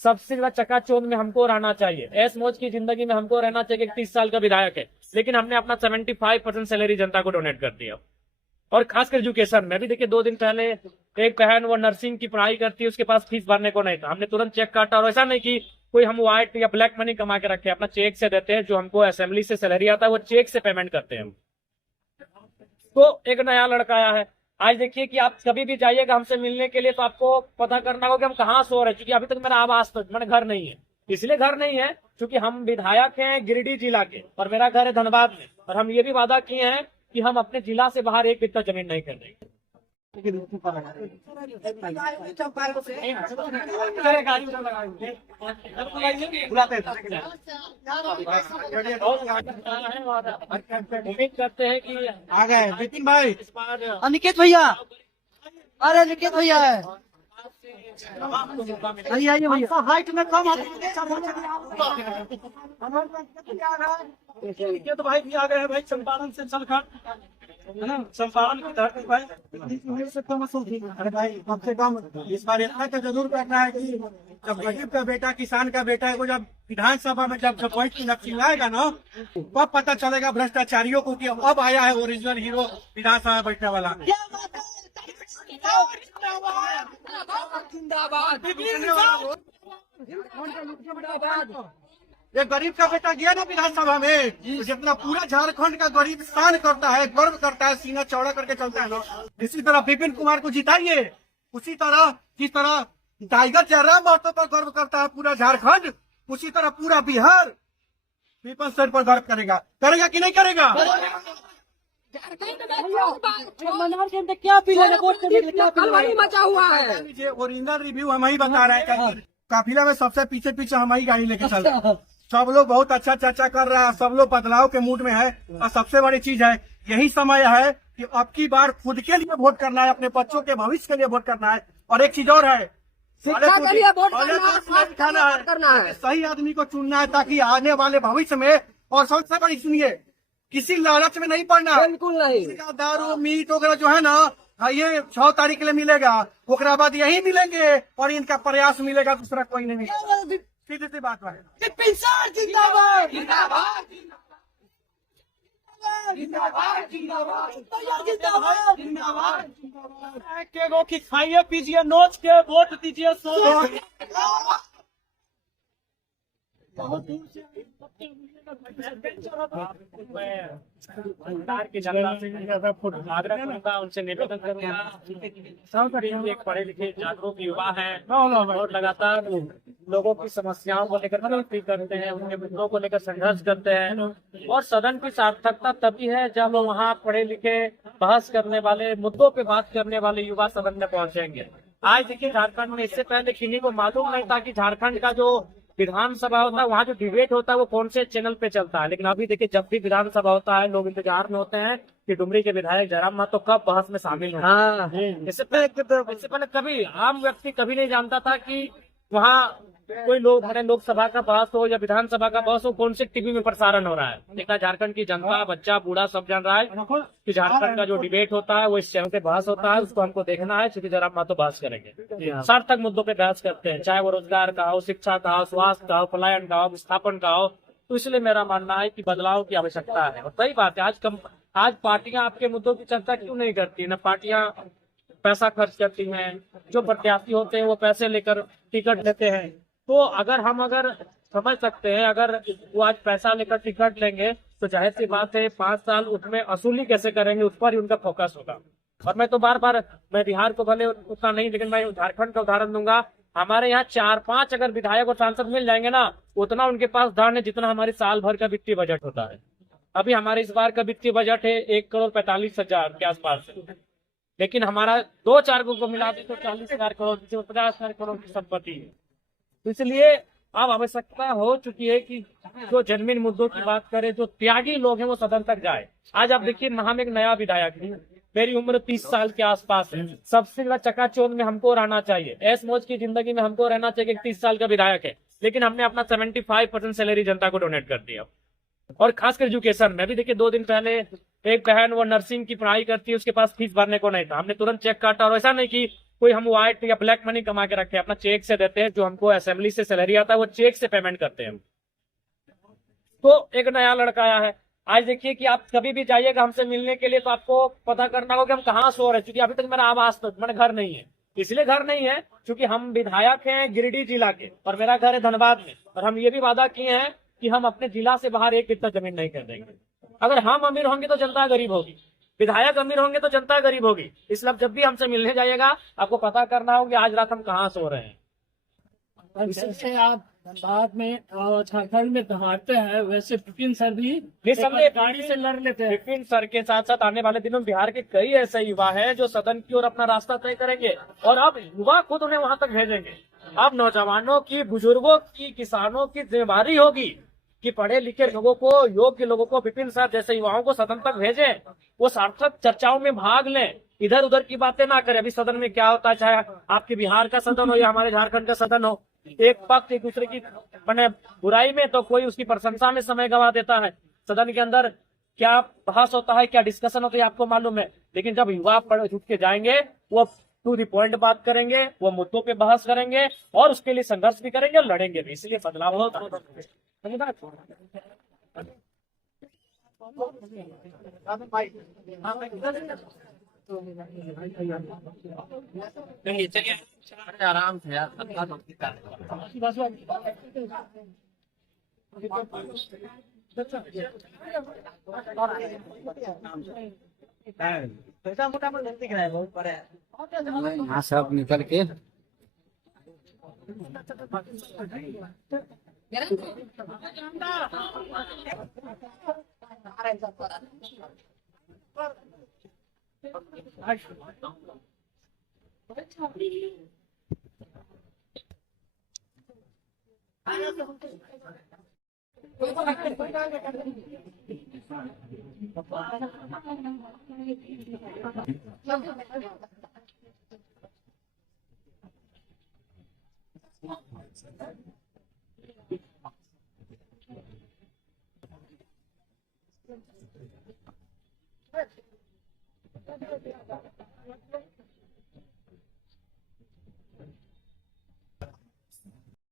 सबसे ज्यादा चकाचौंध में हमको रहना चाहिए, ऐस मौज की जिंदगी में हमको रहना चाहिए। 30 साल का विधायक है, लेकिन हमने अपना 75% सैलरी जनता को डोनेट कर दिया। और खासकर एजुकेशन में भी देखिए, 2 दिन पहले एक बहन वो नर्सिंग की पढ़ाई करती है, उसके पास फीस भरने को नहीं था, हमने तुरंत चेक काटा। और ऐसा नहीं कि कोई हम व्हाइट या ब्लैक मनी कमा के रखे, अपना चेक से देते हैं। जो हमको असेंबली से सैलरी आता है वो चेक से पेमेंट करते हैं हम। तो एक नया लड़का आया है, आज देखिए कि आप कभी भी जाइएगा हमसे मिलने के लिए तो आपको पता करना होगा कि हम कहाँ सो रहे हैं, क्योंकि अभी तक मेरा आवास तो मेरा घर नहीं है। इसलिए घर नहीं है क्योंकि हम विधायक हैं गिरिडीह जिला के और मेरा घर है धनबाद में, और हम ये भी वादा किए हैं कि हम अपने जिला से बाहर एक बित्ता जमीन नहीं खरीदेंगे। उम्मीद करते हैं कि आ गए नितिन भाई, इस बार अनिकेत भैया, अरे निकेत भैया है, आइए भैया, हाइट में कम तो भाई भी आ गए हैं भाई, चंपारण से चलखट है ना, चंपारण की धरती भाई। अरे भाई कम से कम इस बार इतना तो जरूर करना है कि जब गरीब का बेटा किसान का बेटा है वो जब विधानसभा में जब पॉइंट की लक्ष्य आएगा ना, तब पता चलेगा भ्रष्टाचारियों को कि अब आया है ओरिजिनल हीरो विधानसभा में बैठने वाला। ये गरीब का बेटा गया ना विधानसभा में, तो जितना पूरा झारखंड का गरीब शान करता है, गर्व करता है, सीना चौड़ा करके चलता है ना, इसी तरह विपिन कुमार को जिताइए। उसी तरह जिस तरह टाइगर जयराम महतो पर गर्व करता है पूरा झारखंड, उसी तरह पूरा बिहार पीपल सर पर गर्व करेगा। करेगा कि नहीं करेगा? क्या मचा हुआ है? ओरिजिनल रिव्यू हम ही बता रहे हैं। काफिला में सबसे पीछे पीछे हम ही गाड़ी लेके चल रहे हैं। सब लोग बहुत अच्छा चर्चा कर रहा है, सब लोग बदलाव के मूड में है। और सबसे बड़ी चीज है, यही समय है कि अब की बार खुद के लिए वोट करना है, अपने बच्चों के भविष्य के लिए वोट करना है। और एक चीज और है, शिक्षा के लिए वोट करना है, सही आदमी को चुनना है ताकि आने वाले भविष्य में, और सबसे बड़ी सुनिए, किसी लालच में नहीं पड़ना। बिल्कुल नहीं। दारू मीट वगैरह जो है ना, ये 6 तारीख के लिए मिलेगा, ओकरा बाद यही मिलेंगे और इनका प्रयास मिलेगा, दूसरा कोई नहीं मिलेगा। सीधी सी बात है। जिंदाबाद कि खाइए पीजिए नोच के वोट दीजिए सरकार की जनता से आग्रह करूंगा, उनसे निवेदन करूंगा। एक पढ़े लिखे जागरूक युवा है और लगातार लोगों की समस्याओं को लेकर गलती करते हैं, उनके मुद्दों को लेकर संघर्ष करते हैं। और सदन की सार्थकता तभी है जब वहाँ पढ़े लिखे बहस करने वाले, मुद्दों पे बात करने वाले युवा सदन में पहुंचेंगे। आज देखिए झारखंड में, इससे पहले किन्हीं को मालूम नहीं था कि झारखंड का जो विधानसभा होता है, वहाँ जो डिबेट होता है वो कौन से चैनल पे चलता है। लेकिन अभी देखिए, जब भी विधानसभा होता है लोग इंतजार में होते हैं कि डुमरी के विधायक जयराम महतो कब बहस में शामिल हो। हाँ। इससे पहले कभी आम व्यक्ति कभी नहीं जानता था कि वहाँ कोई लोकसभा का बहस हो या विधानसभा का बहस हो, कौन से टीवी में प्रसारण हो रहा है। देखा, झारखंड की जनता, बच्चा बूढ़ा सब जान रहा है कि झारखंड का जो डिबेट होता है वो इस चैनल पे बहस होता है, उसको हमको देखना है। क्योंकि जयराम महतो बहस करेंगे, सार्थक मुद्दों पे बहस करते हैं, चाहे वो रोजगार का हो, शिक्षा का हो, स्वास्थ्य का हो, पलायन का हो, विस्थापन का हो। तो इसलिए मेरा मानना है कि बदलाव की आवश्यकता है। और सही बात है, आज पार्टियां आपके मुद्दों की चर्चा क्यों नहीं करती? न पार्टियां पैसा खर्च करती हैं, जो प्रत्याशी होते हैं वो पैसे लेकर टिकट लेते हैं। तो अगर समझ सकते हैं, अगर वो आज पैसा लेकर टिकट लेंगे तो जाहिर सी बात है 5 साल उसमें असूली कैसे करेंगे, उस पर ही उनका फोकस होगा। और मैं तो बार मैं बिहार को भले उतना नहीं, लेकिन मैं झारखंड का उदाहरण दूंगा। हमारे यहाँ 4-5 अगर विधायक और सांसद मिल जाएंगे ना, उतना उनके पास धन है जितना हमारे साल भर का वित्तीय बजट होता है। अभी हमारे इस बार का वित्तीय बजट है 1,45,00,000 के आसपास, लेकिन हमारा 2-4 को मिला दे तो 40,000 करोड़, 50,000 करोड़ की संपत्ति है। तो इसलिए अब आवश्यकता हो चुकी है कि जो जन्मीन मुद्दों की बात करें, जो त्यागी लोग हैं वो सदन तक जाए। आज आप देखिए, हम एक नया विधायक है, मेरी उम्र 30 साल के आसपास है। सबसे ज्यादा चकाचौंध में हमको रहना चाहिए, ऐस मौज की जिंदगी में हमको रहना चाहिए। 30 साल का विधायक है, लेकिन हमने अपना 75% सैलरी जनता को डोनेट कर दिया। और खासकर एजुकेशन में भी देखिए, 2 दिन पहले एक बहन वो नर्सिंग की पढ़ाई करती है, उसके पास फीस भरने को नहीं था, हमने तुरंत चेक काटा। और ऐसा नहीं कि कोई हम व्हाइट या ब्लैक मनी कमा के रखे हैं, अपना चेक से देते हैं, जो हमको असेंबली से सैलरी आता है वो चेक से पेमेंट करते हैं हम। तो एक नया लड़का आया है, आज देखिए कि आप कभी भी जाइएगा हमसे मिलने के लिए तो आपको पता करना होगा कि हम कहाँ सो रहे हैं, क्योंकि अभी तक मेरा आवास तो मेरा घर नहीं है। इसलिए घर नहीं है क्योंकि हम विधायक हैं गिरिडीह जिला के और मेरा घर है धनबाद में, और हम ये भी वादा किए हैं कि हम अपने जिला से बाहर एक बित्ता जमीन नहीं खरीदेंगे। अगर हम अमीर होंगे तो जनता गरीब होगी, विधायक अमीर होंगे तो जनता गरीब होगी। इसलिए जब भी हमसे मिलने जाइएगा आपको पता करना होगा आज रात हम कहाँ सो रहे हैं। जैसे आप धनबाद में और झारखंड में दहाड़ते हैं, वैसे विपिन सर भी निसंदेह गाड़ी से लड़ लेते हैं। विपिन सर के साथ साथ आने वाले दिनों में बिहार के कई ऐसे युवा हैं जो सदन की ओर अपना रास्ता तय करेंगे, और अब युवा खुद उन्हें वहां तक भेजेंगे। अब नौजवानों की, बुजुर्गों की, किसानों की जिम्मेदारी होगी कि पढ़े लिखे लोगों को, योग्य लोगों को, विपिन सर जैसे युवाओं को सदन तक भेजें, वो सार्थक चर्चाओं में भाग लें, इधर उधर की बातें ना करें। अभी सदन में क्या होता है, चाहे आपके बिहार का सदन हो या हमारे झारखंड का सदन हो, एक पक्ष एक दूसरे की मैंने बुराई में तो कोई उसकी प्रशंसा में समय गंवा देता है। सदन के अंदर क्या बहस होता है, क्या डिस्कशन होता है आपको मालूम है, लेकिन जब युवा उठ के जाएंगे वो टू द पॉइंट बात करेंगे, वो मुद्दों पे बहस करेंगे और उसके लिए संघर्ष भी करेंगे और लड़ेंगे भी। इसलिए बदलाव हो चलिए आराम से यार। यहाँ सब निकल के